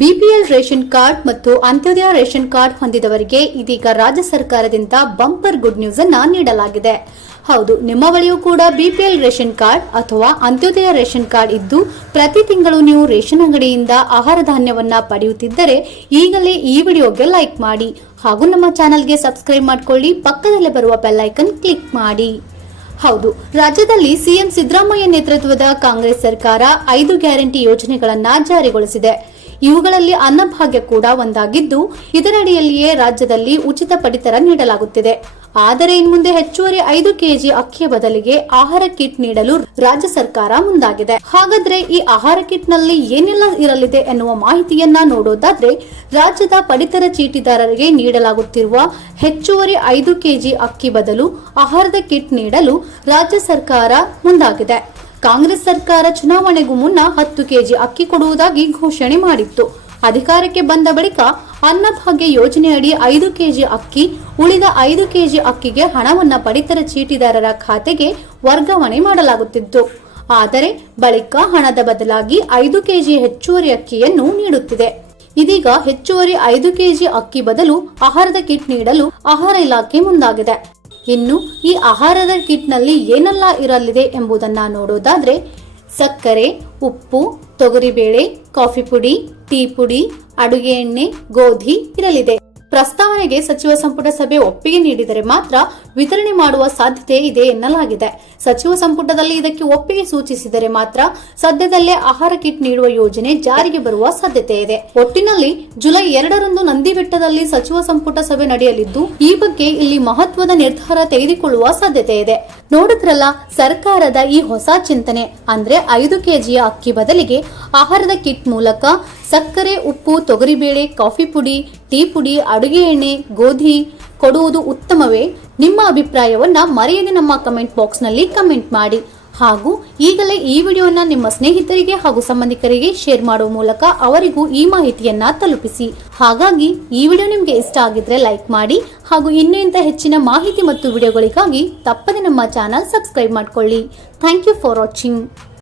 BPL ration card ಮತ್ತು Antyodaya ration card ಹೊಂದಿದವರಿಗೆ ಇದೀಗ ರಾಜ್ಯ ಸರ್ಕಾರದಿಂದ ಬಂಪರ್ ಗುಡ್ ನ್ಯೂಸ್ ಅನ್ನ ನೀಡಲಾಗಿದೆ. ಹೌದು, ನಿಮ್ಮ ಬಳಿಯೂ ಕೂಡ ಬಿಪಿಎಲ್ ರೇಷನ್ ಕಾರ್ಡ್ ಅಥವಾ ಅಂತ್ಯೋದಯ ರೇಷನ್ ಕಾರ್ಡ್ ಇದ್ದು ಪ್ರತಿ ತಿಂಗಳು ನೀವು ರೇಷನ್ ಅಂಗಡಿಯಿಂದ ಆಹಾರ ಧಾನ್ಯವನ್ನ ಪಡೆಯುತ್ತಿದ್ದರೆ ಈಗಲೇ ಈ ವಿಡಿಯೋಗೆ ಲೈಕ್ ಮಾಡಿ ಹಾಗೂ ನಮ್ಮ ಚಾನೆಲ್ಗೆ ಸಬ್ಸ್ಕ್ರೈಬ್ ಮಾಡಿಕೊಳ್ಳಿ, ಪಕ್ಕದಲ್ಲೇ ಬರುವ ಬೆಲ್ ಐಕನ್ ಕ್ಲಿಕ್ ಮಾಡಿ. ಹೌದು, ರಾಜ್ಯದಲ್ಲಿ ಸಿಎಂ ಸಿದ್ದರಾಮಯ್ಯ ನೇತೃತ್ವದ ಕಾಂಗ್ರೆಸ್ ಸರ್ಕಾರ ಐದು ಗ್ಯಾರಂಟಿ ಯೋಜನೆಗಳನ್ನು ಜಾರಿಗೊಳಿಸಿದೆ. ಇವುಗಳಲ್ಲಿ ಅನ್ನಭಾಗ್ಯ ಕೂಡ ಒಂದಾಗಿದ್ದು, ಇದರಡಿಯಲ್ಲಿಯೇ ರಾಜ್ಯದಲ್ಲಿ ಉಚಿತ ಪಡಿತರ ನೀಡಲಾಗುತ್ತಿದೆ. ಆದರೆ ಇನ್ಮುಂದೆ ಹೆಚ್ಚುವರಿ ಐದು ಕೆಜಿ ಅಕ್ಕಿಯ ಬದಲಿಗೆ ಆಹಾರ ಕಿಟ್ ನೀಡಲು ರಾಜ್ಯ ಸರ್ಕಾರ ಮುಂದಾಗಿದೆ. ಹಾಗಾದ್ರೆ ಈ ಆಹಾರ ಕಿಟ್ನಲ್ಲಿ ಏನೆಲ್ಲ ಇರಲಿದೆ ಎನ್ನುವ ಮಾಹಿತಿಯನ್ನ ನೋಡೋದಾದ್ರೆ, ರಾಜ್ಯದ ಪಡಿತರ ಚೀಟಿದಾರರಿಗೆ ನೀಡಲಾಗುತ್ತಿರುವ ಹೆಚ್ಚುವರಿ ಐದು ಕೆಜಿ ಅಕ್ಕಿ ಬದಲು ಆಹಾರದ ಕಿಟ್ ನೀಡಲು ರಾಜ್ಯ ಸರ್ಕಾರ ಮುಂದಾಗಿದೆ. ಕಾಂಗ್ರೆಸ್ ಸರ್ಕಾರ ಚುನಾವಣೆಗೂ ಮುನ್ನ ಹತ್ತು ಕೆಜಿ ಅಕ್ಕಿ ಕೊಡುವುದಾಗಿ ಘೋಷಣೆ ಮಾಡಿತ್ತು. ಅಧಿಕಾರಕ್ಕೆ ಬಂದ ಬಳಿಕ ಅನ್ನಭಾಗ್ಯ ಯೋಜನೆಯಡಿ ಐದು ಕೆಜಿ ಅಕ್ಕಿ, ಉಳಿದ ಐದು ಕೆಜಿ ಅಕ್ಕಿಗೆ ಹಣವನ್ನ ಪಡಿತರ ಚೀಟಿದಾರರ ಖಾತೆಗೆ ವರ್ಗಾವಣೆ ಮಾಡಲಾಗುತ್ತಿತ್ತು. ಆದರೆ ಬಳಿಕ ಹಣದ ಬದಲಾಗಿ ಐದು ಕೆಜಿ ಹೆಚ್ಚುವರಿ ಅಕ್ಕಿಯನ್ನು ನೀಡುತ್ತಿದೆ. ಇದೀಗ ಹೆಚ್ಚುವರಿ ಐದು ಕೆಜಿ ಅಕ್ಕಿ ಬದಲು ಆಹಾರದ ಕಿಟ್ ನೀಡಲು ಆಹಾರ ಇಲಾಖೆ ಮುಂದಾಗಿದೆ. ಇನ್ನು ಈ ಆಹಾರದ ಕಿಟ್ನಲ್ಲಿ ಏನೆಲ್ಲ ಇರಲಿದೆ ಎಂಬುದನ್ನ ನೋಡೋದಾದ್ರೆ ಸಕ್ಕರೆ, ಉಪ್ಪು, ತೊಗರಿಬೇಳೆ, ಕಾಫಿ ಪುಡಿ, ಟೀ ಪುಡಿ, ಅಡುಗೆ ಎಣ್ಣೆ, ಗೋಧಿ ಇರಲಿದೆ. ಪ್ರಸ್ತಾವನೆಗೆ ಸಚಿವ ಸಂಪುಟ ಸಭೆ ಒಪ್ಪಿಗೆ ನೀಡಿದರೆ ಮಾತ್ರ ವಿತರಣೆ ಮಾಡುವ ಸಾಧ್ಯತೆ ಇದೆ ಎನ್ನಲಾಗಿದೆ. ಸಚಿವ ಸಂಪುಟದಲ್ಲಿ ಇದಕ್ಕೆ ಒಪ್ಪಿಗೆ ಸೂಚಿಸಿದರೆ ಮಾತ್ರ ಸದ್ಯದಲ್ಲೇ ಆಹಾರ ಕಿಟ್ ನೀಡುವ ಯೋಜನೆ ಜಾರಿಗೆ ಬರುವ ಸಾಧ್ಯತೆ ಇದೆ. ಒಟ್ಟಿನಲ್ಲಿ ಜುಲೈ ಎರಡರಂದು ನಂದಿಬೆಟ್ಟದಲ್ಲಿ ಸಚಿವ ಸಂಪುಟ ಸಭೆ ನಡೆಯಲಿದ್ದು, ಈ ಬಗ್ಗೆ ಇಲ್ಲಿ ಮಹತ್ವದ ನಿರ್ಧಾರ ತೆಗೆದುಕೊಳ್ಳುವ ಸಾಧ್ಯತೆ ಇದೆ. ನೋಡಿದ್ರಲ್ಲ, ಸರ್ಕಾರದ ಈ ಹೊಸ ಚಿಂತನೆ, ಅಂದ್ರೆ ಐದು ಕೆಜಿಯ ಅಕ್ಕಿ ಬದಲಿಗೆ ಆಹಾರದ ಕಿಟ್ ಮೂಲಕ ಸಕ್ಕರೆ, ಉಪ್ಪು, ತೊಗರಿಬೇಳೆ, ಕಾಫಿ ಪುಡಿ, ಟೀ ಪುಡಿ, ಅಡುಗೆ ಎಣ್ಣೆ, ಗೋಧಿ ಕೊಡುವುದು ಉತ್ತಮವೇ? ನಿಮ್ಮ ಅಭಿಪ್ರಾಯವನ್ನ ಮರೆಯದೆ ನಮ್ಮ ಕಮೆಂಟ್ ಬಾಕ್ಸ್ನಲ್ಲಿ ಕಮೆಂಟ್ ಮಾಡಿ. ಹಾಗೂ ಈಗಲೇ ಈ ವಿಡಿಯೋನ ನಿಮ್ಮ ಸ್ನೇಹಿತರಿಗೆ ಹಾಗೂ ಸಂಬಂಧಿಕರಿಗೆ ಶೇರ್ ಮಾಡುವ ಮೂಲಕ ಅವರಿಗೂ ಈ ಮಾಹಿತಿಯನ್ನ ತಲುಪಿಸಿ. ಹಾಗಾಗಿ ಈ ವಿಡಿಯೋ ನಿಮಗೆ ಇಷ್ಟ ಆಗಿದ್ರೆ ಲೈಕ್ ಮಾಡಿ ಹಾಗೂ ಇನ್ನೂ ಇಂಥ ಹೆಚ್ಚಿನ ಮಾಹಿತಿ ಮತ್ತು ವಿಡಿಯೋಗಳಿಗಾಗಿ ತಪ್ಪದೆ ನಮ್ಮ ಚಾನಲ್ ಸಬ್ಸ್ಕ್ರೈಬ್ ಮಾಡಿಕೊಳ್ಳಿ. Thank you for watching.